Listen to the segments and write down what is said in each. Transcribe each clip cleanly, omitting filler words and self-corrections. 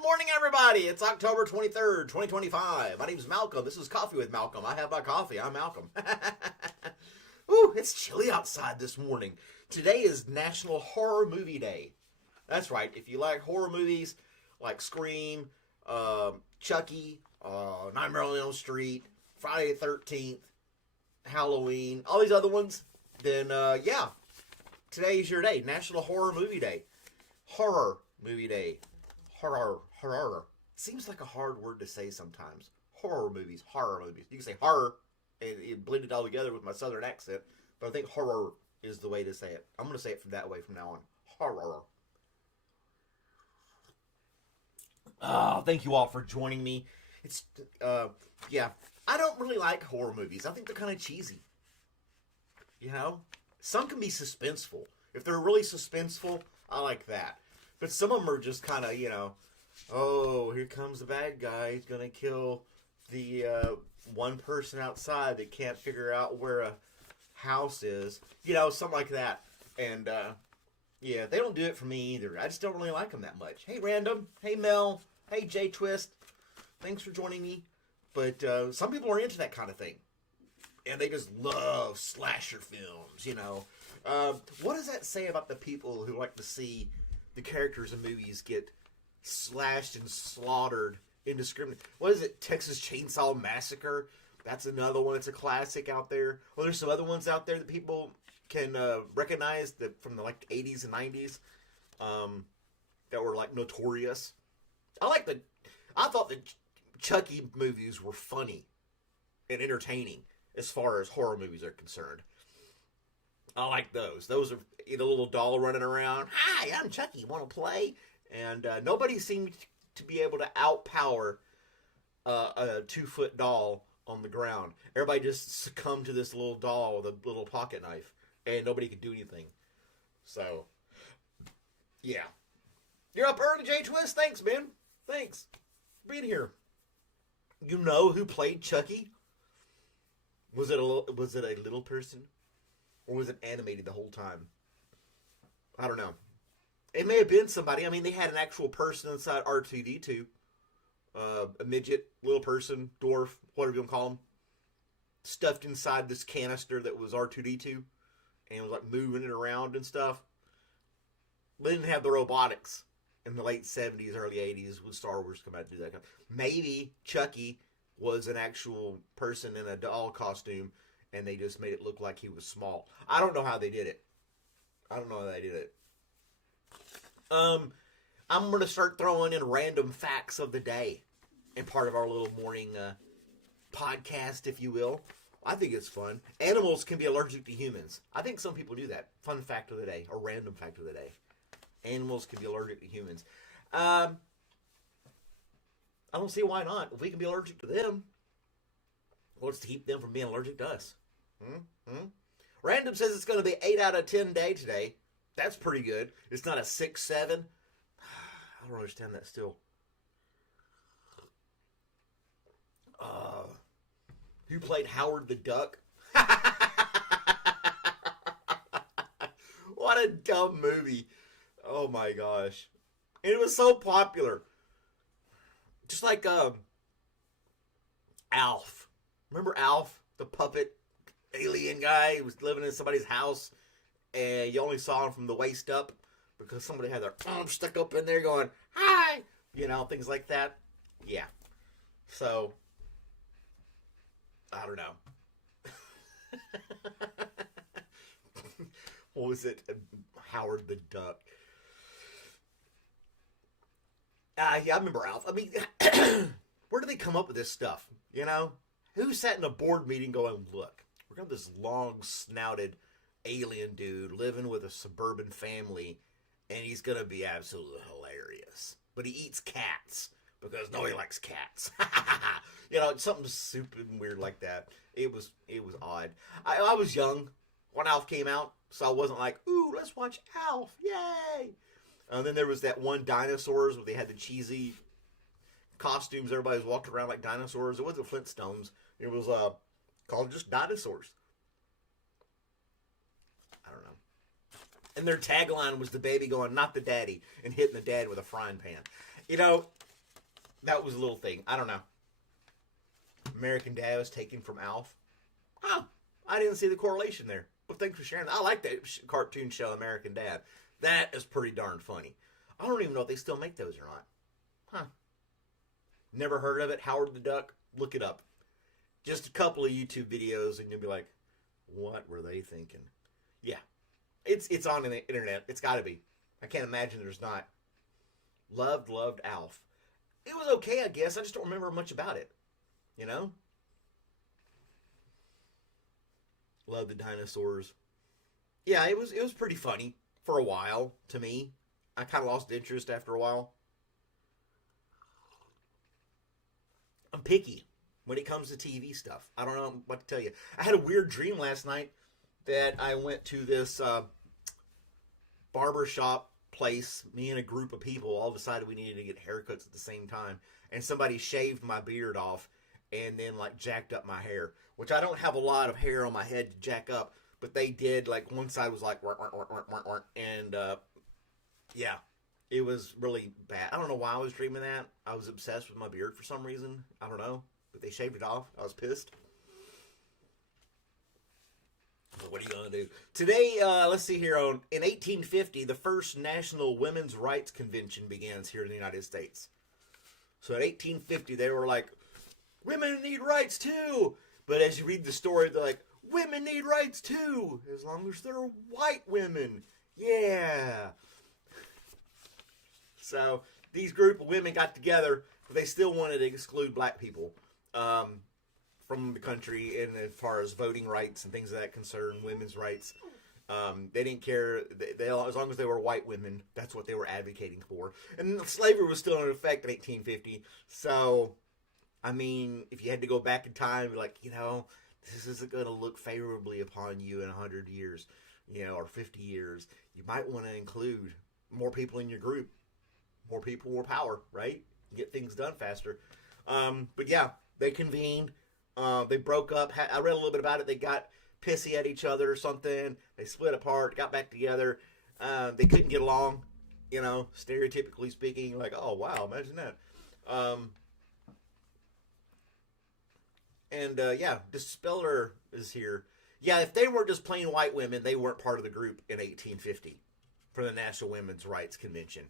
Good morning, everybody. It's October 23rd, 2025. My name's Malcolm. This is Coffee with Malcolm. I have my coffee. I'm Malcolm. Ooh, it's chilly outside this morning. Today is National Horror Movie Day. That's right. If you like horror movies like Scream, Chucky, Nightmare on Elm Street, Friday the 13th, Halloween, all these other ones, then yeah, today's your day. National Horror Movie Day. Horror Movie Day. Horror. Seems like a hard word to say sometimes. Horror movies. You can say horror, and it blended all together with my southern accent, but I think horror is the way to say it. I'm going to say it from that way from now on. Horror. Oh, thank you all for joining me. It's, yeah, I don't really like horror movies. I think they're kind of cheesy. You know? Some can be suspenseful. If they're really suspenseful, I like that. But some of them are just kind of, oh, here comes the bad guy. He's going to kill the one person outside that can't figure out where a house is. Something like that. And, yeah, they don't do it for me either. I just don't really like them that much. Hey, Random. Hey, Mel. Hey, J Twist. Thanks for joining me. But some people are into that kind of thing. And they just love slasher films, What does that say about the people who like to see the characters in movies get slashed and slaughtered indiscriminately? What is it? Texas Chainsaw Massacre? That's another one. It's a classic out there. Well, there's some other ones out there that people can recognize that from the 80s and 90s that were notorious. I thought the Chucky movies were funny and entertaining as far as horror movies are concerned. I like those. Those are the little doll running around. Hi, I'm Chucky. Want to play? And nobody seemed to be able to outpower a 2-foot doll on the ground. Everybody just succumbed to this little doll with a little pocket knife, and nobody could do anything. So, yeah. You're up early, J Twist. Thanks, man. Thanks for being here. You know who played Chucky? Was it a little person? Or was it animated the whole time? I don't know. It may have been somebody. I mean, they had an actual person inside R2-D2. A midget, little person, dwarf, whatever you want to call him. Stuffed inside this canister that was R2-D2. And was moving it around and stuff. They didn't have the robotics in the late 70s, early 80s when Star Wars come out to do that. Maybe Chucky was an actual person in a doll costume, and they just made it look like he was small. I don't know how they did it. I'm going to start throwing in random facts of the day in part of our little morning podcast, if you will. I think it's fun. Animals can be allergic to humans. I think some people do that. Fun fact of the day, or random fact of the day. Animals can be allergic to humans. I don't see why not. If we can be allergic to them, what's to keep them from being allergic to us? Random says it's going to be 8 out of 10 day today. That's pretty good. It's not a 6, 7. I don't understand that still. Who played Howard the Duck? What a dumb movie. Oh my gosh. And it was so popular. Just like Alf. Remember Alf, the puppet alien guy who was living in somebody's house, and you only saw him from the waist up because somebody had their arm stuck up in there going, hi! Things like that. Yeah. So, I don't know. What was it? Howard the Duck. Yeah, I remember Alf. I mean, where do they come up with this stuff? Who sat in a board meeting going, look, we're going to have this long-snouted alien dude living with a suburban family, and he's going to be absolutely hilarious. But he eats cats because nobody likes cats. Something stupid and weird like that. It was odd. I was young when Alf came out, so I wasn't like, ooh, let's watch Alf. Yay! And then there was that one dinosaurs where they had the cheesy costumes. Everybody was walking around like dinosaurs. It wasn't Flintstones. It was called just dinosaurs. I don't know. And their tagline was the baby going, not the daddy, and hitting the dad with a frying pan. That was a little thing. I don't know. American Dad was taken from Alf. Huh. I didn't see the correlation there. Well, thanks for sharing that. I like that cartoon show, American Dad. That is pretty darn funny. I don't even know if they still make those or not. Huh. Never heard of it. Howard the Duck. Look it up. Just a couple of YouTube videos and you'll be like, what were they thinking? Yeah. It's on the internet. It's got to be. I can't imagine there's not. Loved Alf. It was okay, I guess. I just don't remember much about it. You know? Love the dinosaurs. Yeah, it was pretty funny for a while to me. I kind of lost interest after a while. I'm picky when it comes to TV stuff. I don't know what to tell you. I had a weird dream last night that I went to this barbershop place. Me and a group of people all decided we needed to get haircuts at the same time. And somebody shaved my beard off and then like jacked up my hair. Which I don't have a lot of hair on my head to jack up. But they did. Like one side was like, and yeah. It was really bad. I don't know why I was dreaming that. I was obsessed with my beard for some reason. I don't know. But they shaved it off. I was pissed. But what are you going to do? Today, let's see here. In 1850, the first National Women's Rights Convention begins here in the United States. So in 1850, they were like, women need rights too. But as you read the story, they're like, women need rights too. As long as they're white women. Yeah. So these group of women got together, but they still wanted to exclude black people from the country, and as far as voting rights and things of that concern, women's rights. They didn't care. They as long as they were white women, that's what they were advocating for. And slavery was still in effect in 1850. So, I mean, if you had to go back in time, like, you know, this isn't going to look favorably upon you in 100 years, you know, or 50 years. You might want to include more people in your group. More people, more power, right? Get things done faster. But yeah, they convened. They broke up. I read a little bit about it. They got pissy at each other or something. They split apart, got back together. They couldn't get along, you know, stereotypically speaking. Like, oh, wow, imagine that. Yeah, Dispeller is here. Yeah, if they were just plain white women, they weren't part of the group in 1850 for the National Women's Rights Convention.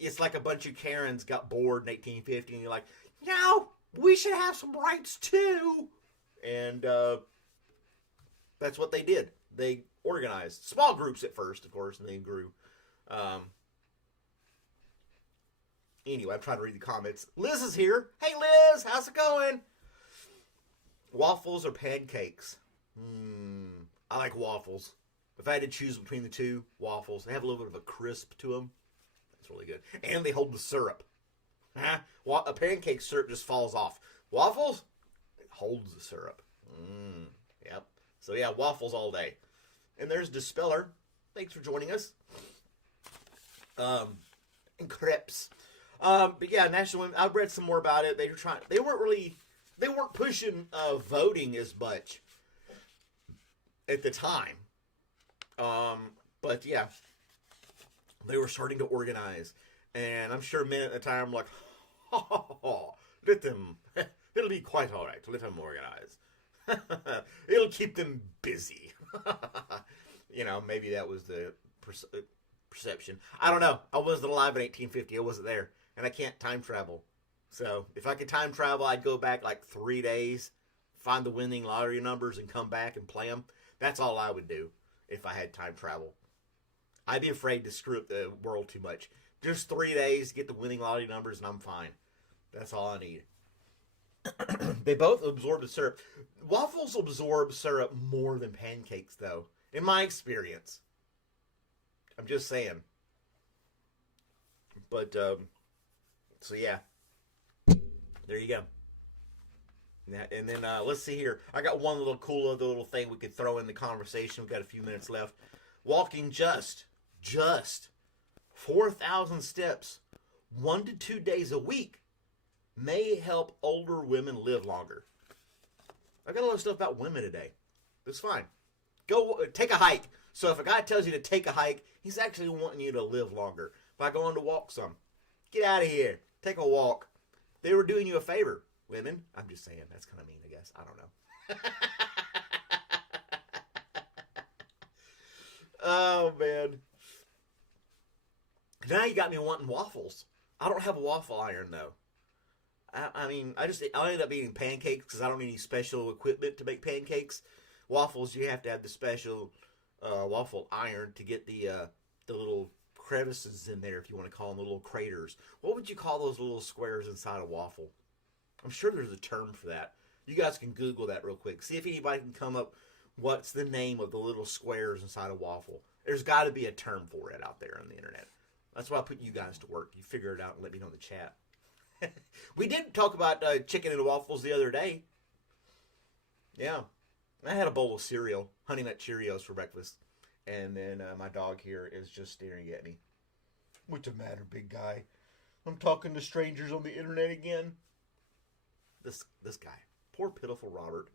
It's like a bunch of Karens got bored in 1850 and you're like, no, we should have some rights too. And that's what they did. They organized. Small groups at first, of course, and they grew. Anyway, I'm trying to read the comments. Liz is here. Hey, Liz, how's it going? Waffles or pancakes? I like waffles. If I had to choose between the two, waffles. They have a little bit of a crisp to them. It's really good. And they hold the syrup. A pancake syrup just falls off. Waffles, it holds the syrup. Yep. So yeah, waffles all day. And there's Dispeller. Thanks for joining us. And crepes. But yeah, National Women. I've read some more about it. They weren't pushing voting as much at the time. But yeah. They were starting to organize. And I'm sure men at the time were like, let them, it'll be quite all right to let them organize. It'll keep them busy. You know, maybe that was the perception. I don't know. I wasn't alive in 1850. I wasn't there. And I can't time travel. So if I could time travel, I'd go back like 3 days, find the winning lottery numbers, and come back and play them. That's all I would do if I had time travel. I'd be afraid to screw up the world too much. Just 3 days, get the winning lottery numbers, and I'm fine. That's all I need. They both absorb the syrup. Waffles absorb syrup more than pancakes, though, in my experience. I'm just saying. But, so yeah. There you go. And then, let's see here. I got one cool other little thing we could throw in the conversation. We've got a few minutes left. Walking just 4,000 steps 1 to 2 days a week may help older women live longer. I got a lot of stuff about women today. That's fine. Go take a hike. So if a guy tells you to take a hike, he's actually wanting you to live longer by going to walk some. Get out of here. Take a walk. They were doing you a favor, women. I'm just saying. That's kind of mean, I guess. I don't know. Oh, man. Now you got me wanting waffles. I don't have a waffle iron, though. I mean, I end up eating pancakes because I don't need any special equipment to make pancakes. Waffles, you have to have the special waffle iron to get the little crevices in there, if you want to call them the little craters. What would you call those little squares inside a waffle? I'm sure there's a term for that. You guys can Google that real quick. See if anybody can come up what's the name of the little squares inside a waffle. There's got to be a term for it out there on the internet. That's why I put you guys to work. You figure it out and let me know in the chat. We did talk about chicken and waffles the other day. Yeah. I had a bowl of cereal, Honey Nut Cheerios for breakfast. And then my dog here is just staring at me. What's the matter, big guy? I'm talking to strangers on the internet again. This guy. Poor pitiful Robert.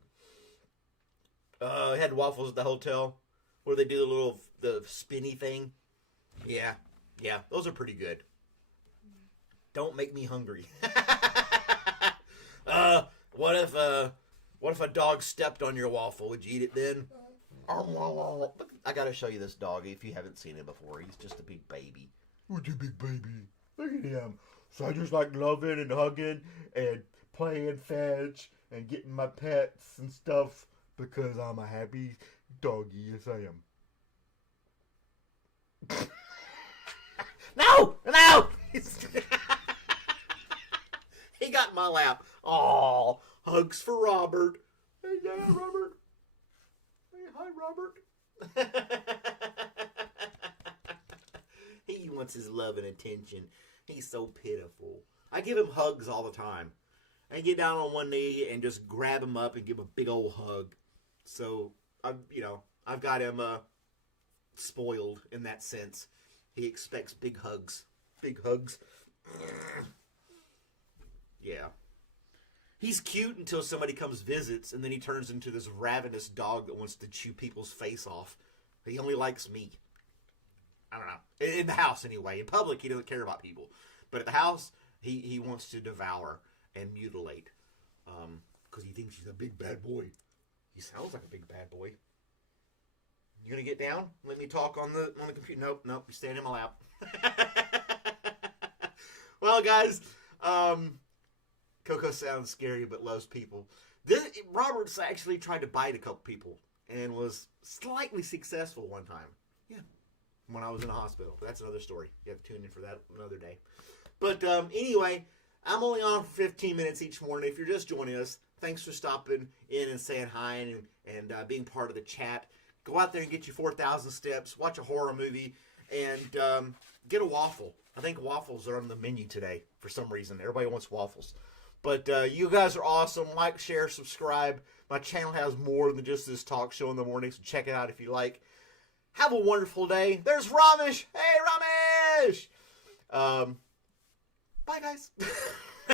Had waffles at the hotel where they do the spinny thing. Yeah. Yeah, those are pretty good. Don't make me hungry. What if a dog stepped on your waffle? Would you eat it then? I gotta show you this dog if you haven't seen him before. He's just a big baby. What's a big baby? Look at him. So I just like loving and hugging and playing fetch and getting my pets and stuff because I'm a happy doggy. Yes, I am. No! He got in my lap. Aw, hugs for Robert. Hey, yeah, Robert. Hey, hi, Robert. He wants his love and attention. He's so pitiful. I give him hugs all the time. I get down on one knee and just grab him up and give him a big old hug. So, I've got him spoiled in that sense. He expects big hugs. Big hugs. Yeah. He's cute until somebody comes visits, and then he turns into this ravenous dog that wants to chew people's face off. He only likes me. I don't know. In the house, anyway. In public, he doesn't care about people. But at the house, he wants to devour and mutilate. Because he thinks he's a big bad boy. He sounds like a big bad boy. You gonna get down? Let me talk on the computer. Nope. You're staying in my lap. Well, guys, Coco sounds scary but loves people. Robert's actually tried to bite a couple people and was slightly successful one time. Yeah, when I was in the hospital. But that's another story. You have to tune in for that another day. But anyway, I'm only on for 15 minutes each morning. If you're just joining us, thanks for stopping in and saying hi and being part of the chat. Go out there and get you 4,000 steps, watch a horror movie, and get a waffle. I think waffles are on the menu today for some reason. Everybody wants waffles. But you guys are awesome. Like, share, subscribe. My channel has more than just this talk show in the morning, so check it out if you like. Have a wonderful day. There's Ramesh. Hey, Ramesh! Bye, guys.